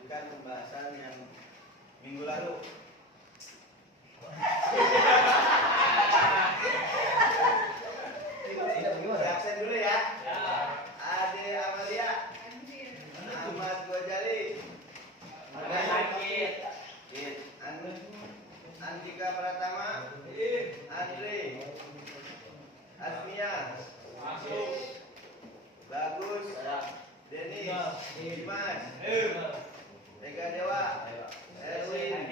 melanjutkan pembahasan yang minggu lalu. Absen dulu ya. Ade Amalia, Ahmad Ghazali, Andika Pratama, Andre, Asmia, Bagus, Denis, Dimas, Ega Dewa, Erwin,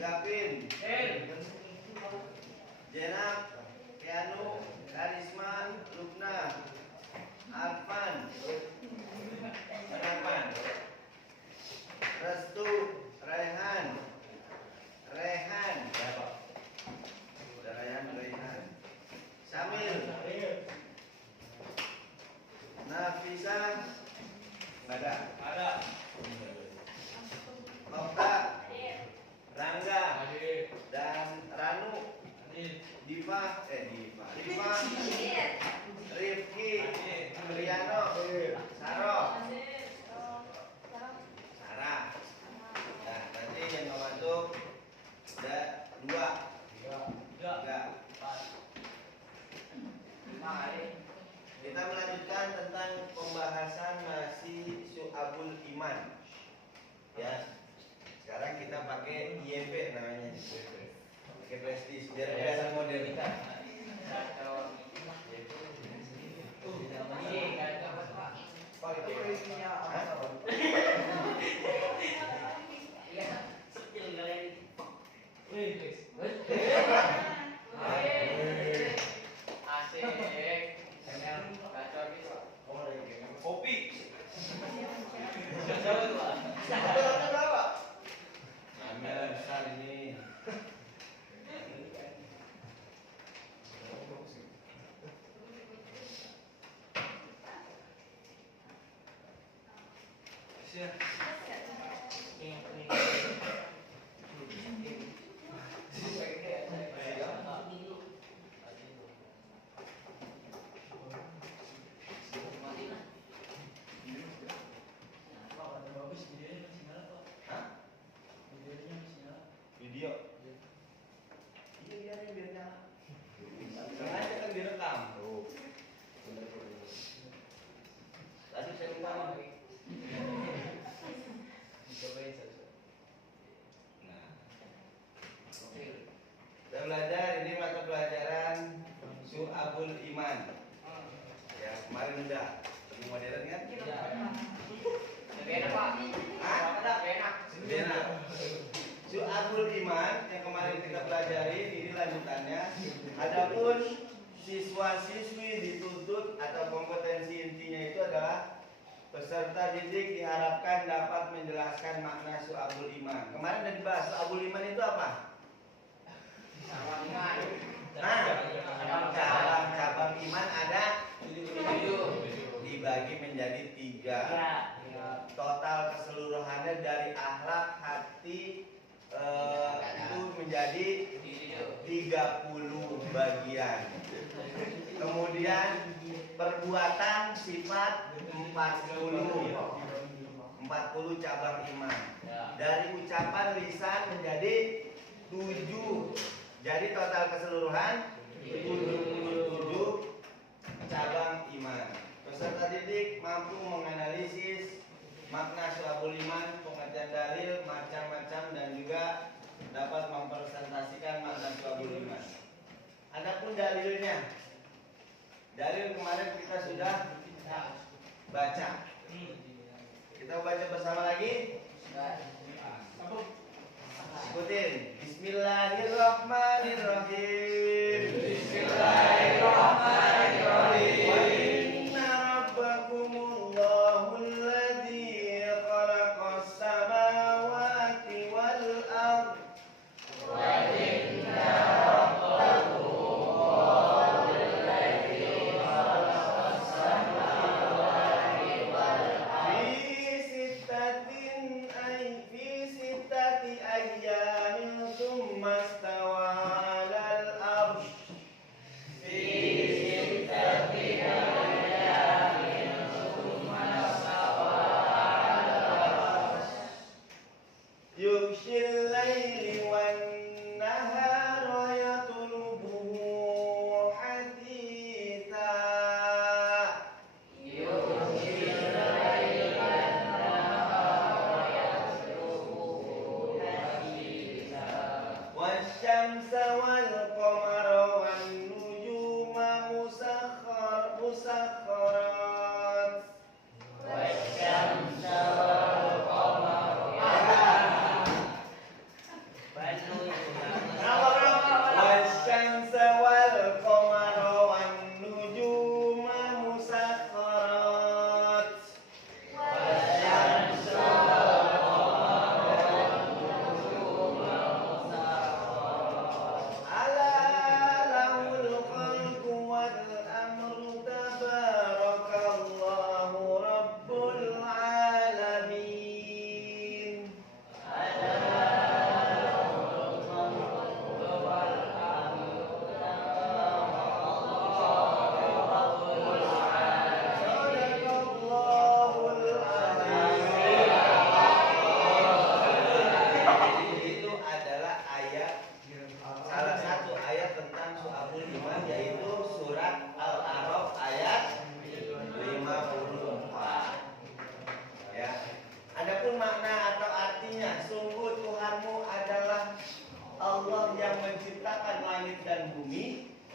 Gavin, Jenab, Keanu, Karisma, Lukna, Arfan, Restu, Rehan, Samil, Nafisa, ada, Okta, Rangga, dan Ranu, Diva, Rifki, Priano, Sarah. Nah, berarti yang mau masuk ada 2, 3, 4. Kita melanjutkan tentang pembahasan masih Syu'abul Iman. Ya. Sekarang kita pakai YP namanya. Pakai prestis biar kelihatan modernitas. Kopi. Ambil besar ini. Video. Iya biar nyala. Sengaja kan direkam. Tadi saya lupa lagi. Nah, kita belajar ini mata pelajaran Syu'abul Iman. Ya kemarin udah lebih modern kan? Lebih enak Pak. Lebih enak. Syu'abul Iman yang kemarin kita pelajari ini lanjutannya. Adapun siswa-siswi dituntut atau kompetensi intinya itu adalah peserta didik diharapkan dapat menjelaskan makna Syu'abul Iman. Kemarin udah dibahas Syu'abul Iman itu apa? Cabang iman ada 7, dibagi menjadi 3. Total keseluruhannya dari akhlak, hati itu menjadi 30 bagian. Kemudian perbuatan sifat 40 cabang iman. Dari ucapan lisan menjadi 7. Jadi total keseluruhan 77 cabang iman. Peserta didik mampu menganalisis makna Syu'abul Iman, pengertian dalil macam-macam dan juga dapat mempresentasikan makna Syu'abul Iman. Adapun dalilnya, dalil kemarin kita sudah baca. Kita baca bersama lagi. Ikutin. Bismillahirrahmanirrahim. Bismillahirrahmanirrahim. Inna rabbakumullahu alladzi khalaqas samawati wal ardh. Wa inna rabbakumullahu alladzi khalaqas samawati wal ardh. Fi sittati ayyamin thumma stawa 'alal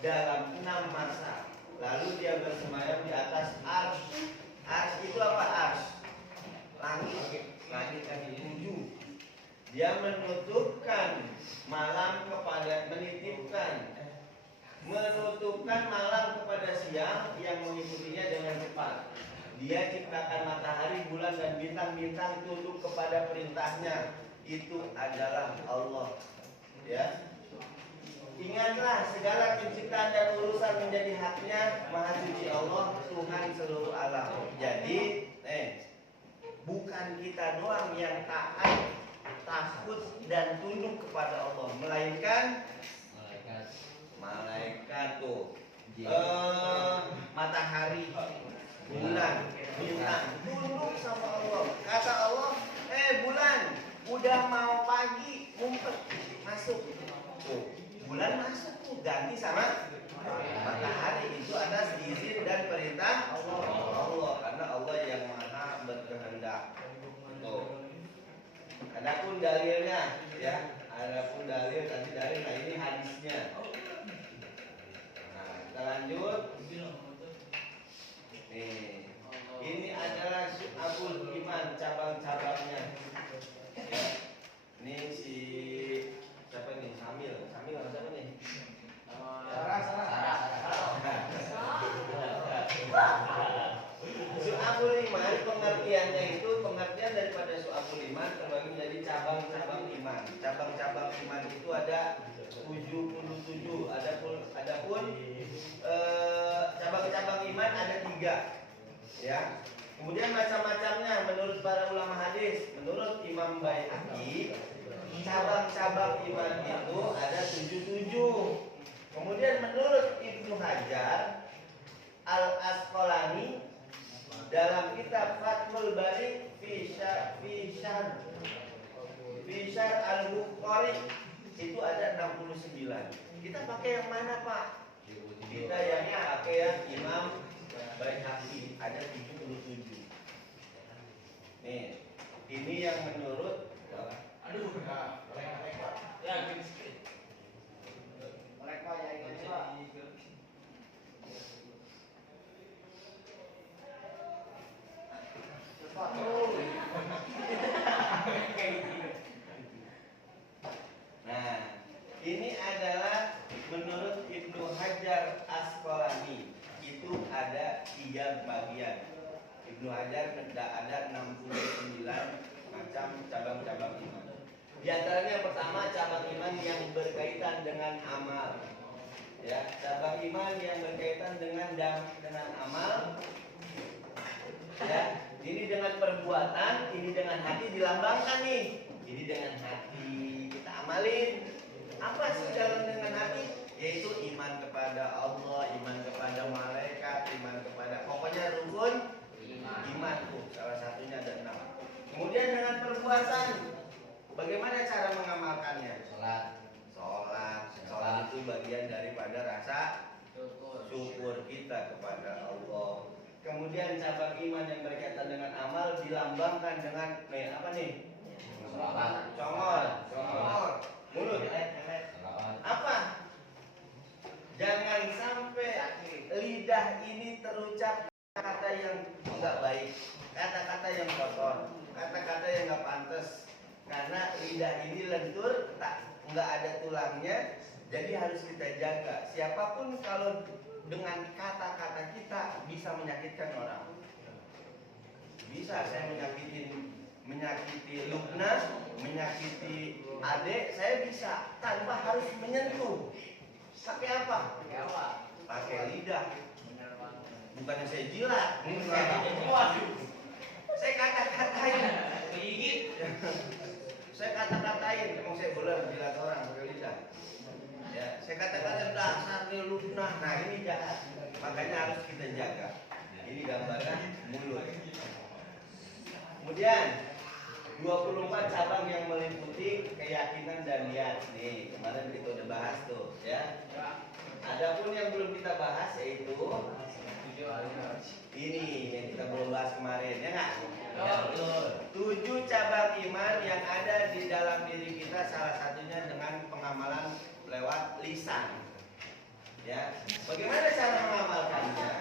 dalam 6 masa. Lalu dia bersemayam di atas arsy. Arsy itu apa? Arsy langit kan 7. Dia menutupkan malam kepada menutupkan malam kepada siang yang mengikutinya dengan cepat. Dia ciptakan matahari, bulan dan bintang-bintang tunduk kepada perintahnya. Itu adalah Allah. Ya. Ingatlah segala penciptaan dan urusan menjadi haknya Maha Suci Allah, Tuhan seluruh alam. Jadi, bukan kita doang yang taat, takut dan tunduk kepada Allah, melainkan malaikat tuh, matahari, bulan, bintang tunduk sama Allah. Kata Allah, bulan, udah mau pagi, ngumpet, masuk. Tuh, bulan masuk tuh, ganti sama matahari. Itu atas izin dan perintah Allah, karena Allah yang maha berkehendak. Tuh. Adapun dalilnya, ya, adapun dalil nanti dalil. Nah ini hadisnya. Nah kita lanjut. Nih, ini adalah Syu'abul Iman, cabang-cabangnya. Ya. Ini si siapa nih? Samil atau siapa nih? Sarah. Syu'abul Iman pengertiannya itu, pengertian daripada Syu'abul Iman terbagi menjadi cabang-cabang iman. Cabang-cabang iman itu ada 77. Adapun cabang-cabang iman ada 3. Ya. Kemudian macam-macamnya menurut para ulama hadis, menurut Imam Baihaqi, cabang-cabang iman itu ada 77. Kemudian menurut Ibnu Hajar Al-Asqalani dalam kitab Fathul Bari Fishar Al-Bukhari itu ada 69. Kita pakai yang mana, Pak? Kita yang pakai yang Imam Baihaqi, ada 77. Nih, ini yang menurut Nah, ini adalah menurut Ibnu Hajar Asqalani itu ada 3 bagian. Ibnu Hajar ada 69 macam cabang-cabang iman. Di antaranya yang pertama cabang iman yang berkaitan dengan amal. Ya, cabang iman yang berkaitan dengan amal. Ya, ini dengan perbuatan, ini dengan hati dilambangkan nih. Ini dengan hati kita amalin. Apa sih dalam dengan hati? Yaitu iman kepada Allah, iman kepada malaikat, iman kepada pokoknya rukun iman tuh. Salah satunya ada 6. Kemudian dengan perbuatan, bagaimana cara mengamalkannya? Sholat itu bagian daripada rasa syukur kita kepada Allah. Kemudian cabang iman yang berkaitan dengan amal dilambangkan dengan apa nih? Congol, mulut. Apa? Jangan sampai lidah ini terucap kata yang enggak baik, kata-kata yang kotor, kata-kata yang enggak pantas. Karena lidah ini lentur, enggak ada tulangnya, jadi harus kita jaga. Siapapun kalau dengan kata-kata kita bisa menyakitkan orang. Bisa saya menyakiti Lukna, menyakiti adik, saya bisa tanpa harus menyentuh. Pakai apa? Pakai lidah. Bukannya saya jilat. Saya kata-katain. Saya kata-katain. Emang saya boleh jilat orang pakai lidah. Ya, saya kata-katain dasar nih Lukna. Nah ini jahat. Makanya harus kita jaga. Ini gambarnya mulut. Kemudian 24 cabang yang meliputi keyakinan dan niat. Nih, kemarin kita udah bahas tuh, ya. Adapun yang belum kita bahas yaitu ini yang kita belum bahas kemarin, ya nggak? Ya, betul. 7 cabang iman yang ada di dalam diri kita, salah satunya dengan pengamalan lewat lisan. Ya, bagaimana cara mengamalkannya?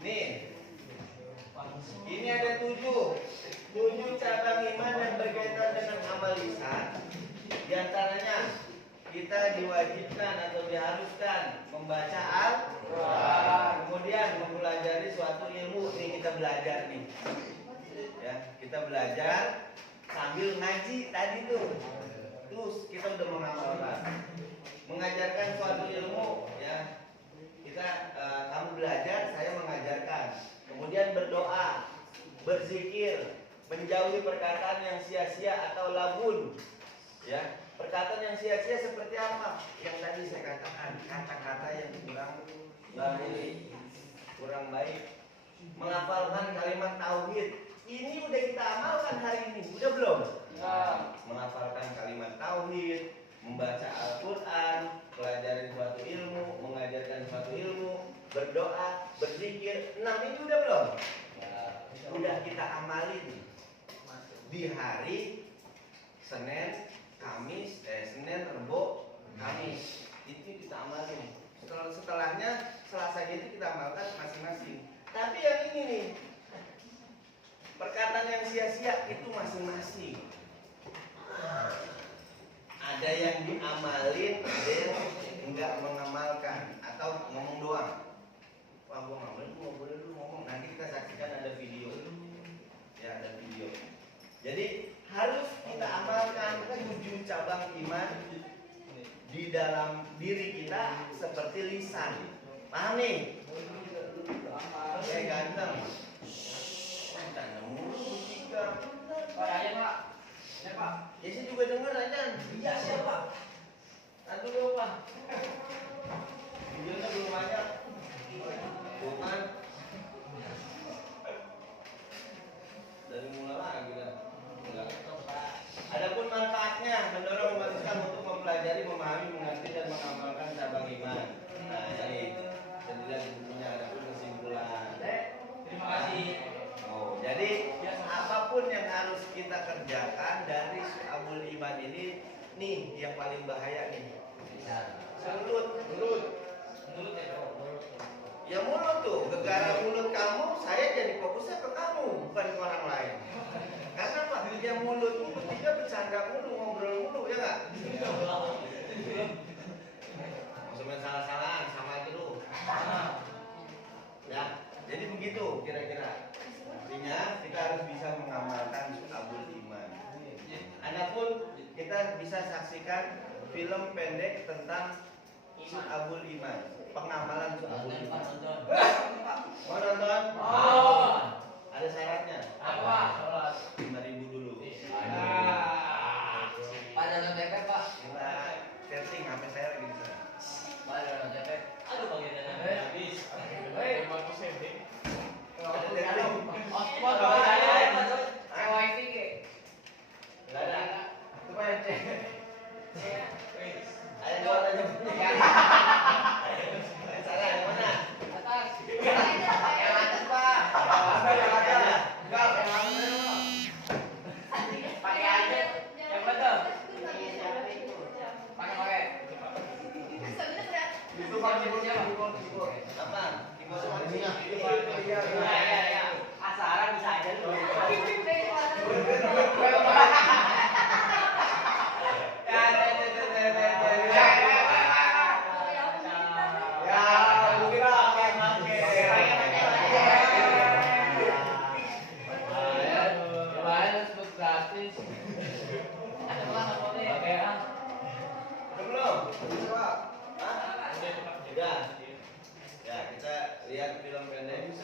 Nih, ini ada 7 cabang iman yang berkaitan dengan amal lisan. Di antaranya kita diwajibkan atau diharuskan membaca Al-Quran, kemudian mempelajari suatu ilmu. Nih kita belajar nih, ya kita belajar sambil ngaji tadi tuh. Terus kita udah mengamalkan, mengajarkan suatu ilmu, ya kita kamu belajar, saya mengajarkan. Kemudian berdoa, berzikir, menjauhi perkataan yang sia-sia atau labun. Ya, perkataan yang sia-sia seperti apa? Yang tadi saya katakan, kata-kata yang kurang baik. Menghafalkan kalimat tauhid. Ini udah kita amalkan hari ini, udah belum? Menghafalkan kalimat tauhid, membaca Al-Quran, pelajari suatu ilmu, mengajarkan suatu ilmu, berdoa, berzikir. 6 ini udah belum? Udah kita amalin di hari Senin, Kamis, Senin, Rebo, Kamis. Itu kita amalin. Setelahnya Selasa itu kita amalkan masing-masing. Tapi yang ini nih, perkataan yang sia-sia itu masing-masing. Ada yang diamalin, ada yang enggak mengamalkan atau ngomong doang. Wah, gua ngamalin, gua boleh lu ngomong. Nanti kita saksikan ada video. Ya, ada video. Jadi harus kita amalkan 7 cabang iman di dalam diri kita seperti lisan. Paham nih? Oke, ganteng. Ganteng mulu tiga. Pak, aja Pak. Ya Pak. Ya saya juga dengar aja. Iya siapa? Nanti dulu Pak. Videonya belum banyak. Bukan. Dari mulai lagi kan. Enggak. Adapun manfaatnya mendorong umat Islam untuk mempelajari, memahami, mengerti dan mengamalkan cabang iman. Nah, ini jadi bukunya adapun kesimpulan. Terima kasih. Oh, jadi apapun yang harus kita kerjakan dari Syu'abul Iman ini, nih yang paling bahaya nih. Mulut. Ya mulut tuh, gara-gara mulut kamu, saya jadi fokusnya ke kamu, bukan ke orang lain. Karena Pak, dia mulut itu bertiga bercanda mulu, ngobrol mulu, ya nggak? Maksudnya salah-salahan, sama aja lu. Ya, jadi begitu kira-kira. Artinya kita harus bisa mengamalkan Syu'abul Iman. Adapun kita bisa saksikan film pendek tentang Syu'abul Iman, pengamalan Syu'abul Iman. Mau nonton? Oh. Ada syaratnya. Apa? 5.000 dulu. Pak jangan tepet Pak. Kita setting HP saya lagi di sana. Pak jangan tepet. Aduh bagiannya habis. Hei, bagus setting. Ada setting. Oh, saya wifi ke. Enggak ada. Coba yang cek. Ada dua aja. Salah yang mana? Atas. Yang atas Pak. Ada yang ada. Enggak, yang atas dulu. Pakai aja. Yang betul. Pakai. Itu Pak keyboardnya Pak. Apa? Keyboardnya. Iya. Asaran bisa aja lu. Lihat film pendek.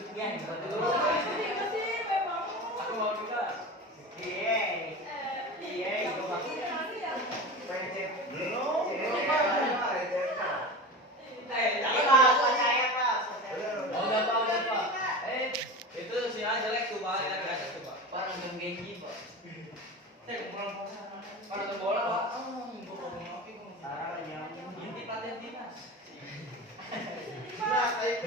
Aku mau juga. Iya, itu Pak. Belum. Jangan Pak, saya Pak. Udah Pak. Itu si A jelek tuh Pak, yang ada tuh Pak. Pak nonton Genji Pak. Saya kurang Pak nonton bola Pak. Gua mau ngopi kok. Sarang yang inti paten timnas. Nah, IP.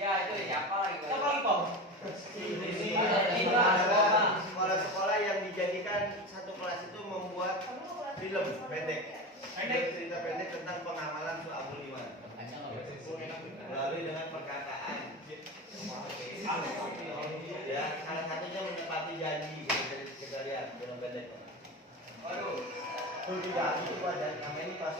Ya itu siapa lagi? Siapa lagi Pak? Ini adalah sekolah-sekolah yang dijadikan satu kelas itu membuat film pendek. cerita pendek tentang pengamalan Su'abul Iman melalui dengan perkataan. Ya, salah satunya menepati janji. Kita lihat film pendek. Aduh, itu tidak itu Pak, dan namanya pas